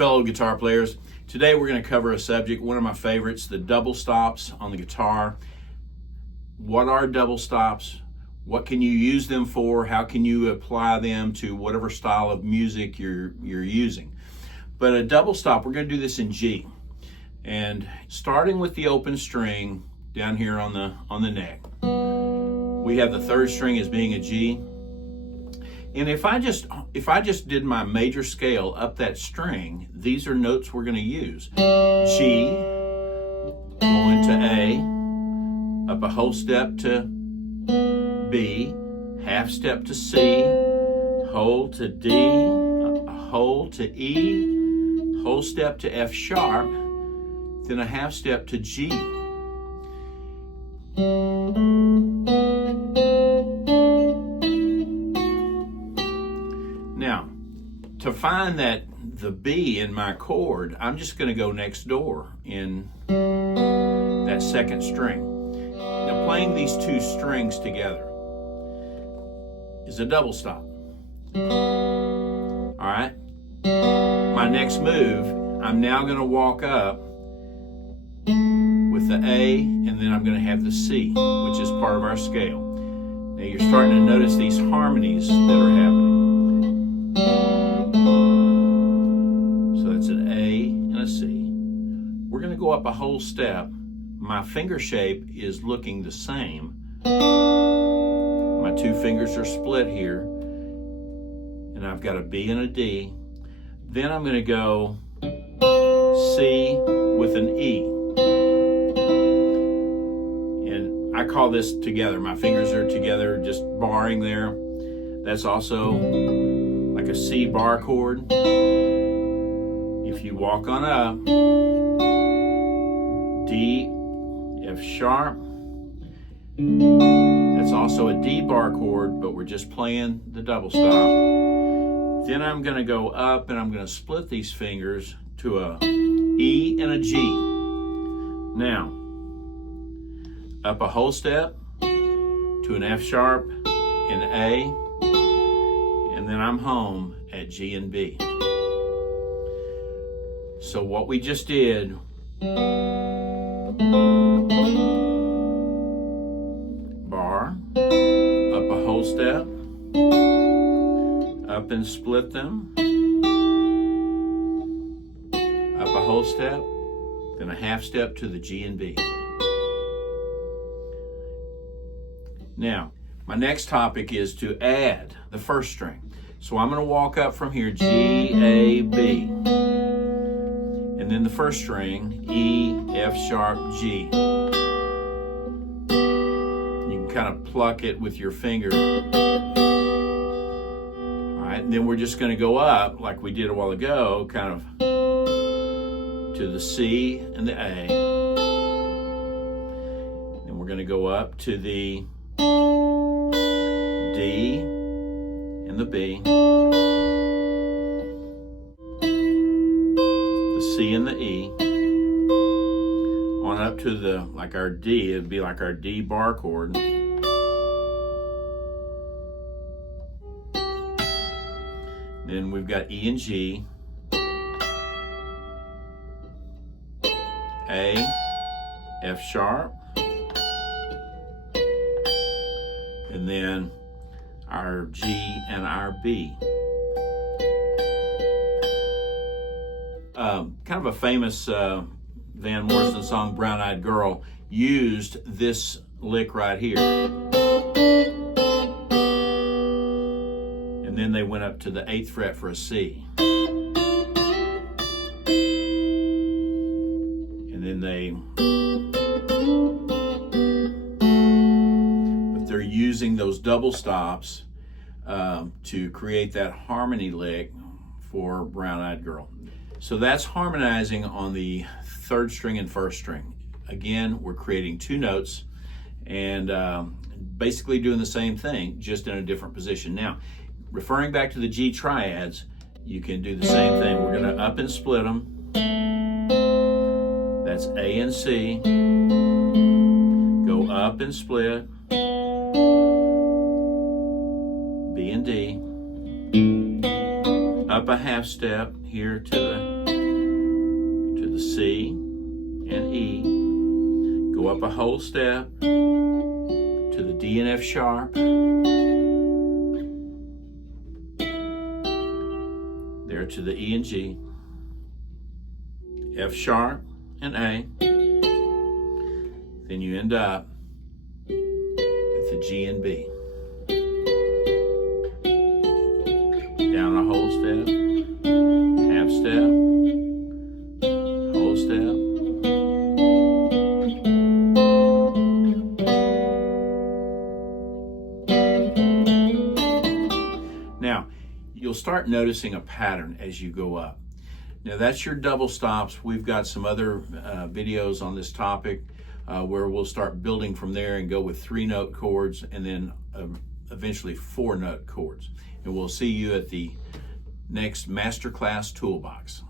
fellow guitar players. Today we're going to cover a subject, one of my favorites, the double stops on the guitar. What are double stops? What can you use them for? How can you apply them to whatever style of music you're using? But a double stop, we're going to do this in G. And starting with the open string down here on the neck, we have the third string as being a G. And if I just did my major scale up that string, these are notes we're going to use. G, going to A, up a whole step to B, half step to C, whole to D, a whole to E, whole step to F sharp, then a half step to G. Now, to find the B in my chord, I'm just going to go next door in that second string. Now, playing these two strings together is a double stop. All right? My next move, I'm now going to walk up with the A, and then I'm going to have the C, which is part of our scale. Now, you're starting to notice these harmonies that are happening. So that's an A and a C. We're going to go up a whole step. My finger shape is looking the same. My two fingers are split here, and I've got a B and a D. Then I'm going to go C with an E. And I call this together. My fingers are together, just barring there. That's also like a C bar chord. If you walk on up, D, F sharp, that's also a D bar chord, but we're just playing the double stop. Then I'm going to go up and I'm going to split these fingers to a E and a G. Now, up a whole step to an F sharp and A, and then I'm home at G and B. So what we just did, bar, up a whole step, up and split them, up a whole step, then a half step to the G and B. Now, my next topic is to add the first string. So I'm going to walk up from here, G, A, B. And then the first string, E, F sharp, G. You can kind of pluck it with your finger. All right, and then we're just going to go up, like we did a while ago, kind of to the C and the A. And we're going to go up to the D and the B, the C and the E, on up to the, like our D, it'd be like our D bar chord. Then we've got E and G, A, F sharp, and then our G and our B. Kind of a famous Van Morrison song, Brown Eyed Girl, used this lick right here. And then they went up to the 8th fret for a C. And then they're using those double stops to create that harmony lick for Brown Eyed Girl. So that's harmonizing on the third string and first string. Again, we're creating two notes and basically doing the same thing, just in a different position. Now, referring back to the G triads, you can do the same thing. We're going to up and split them. That's A and C. Go up and split. B and D. Up a half step here to the the C and E, go up a whole step to the D and F sharp, there to the E and G, F sharp and A, then you end up at the G and B. Down a whole step, half step, whole step. Now, you'll start noticing a pattern as you go up. Now that's your double stops. We've got some other videos on this topic where we'll start building from there and go with 3-note chords and then eventually 4-note chords. And we'll see you at the next Masterclass Toolbox.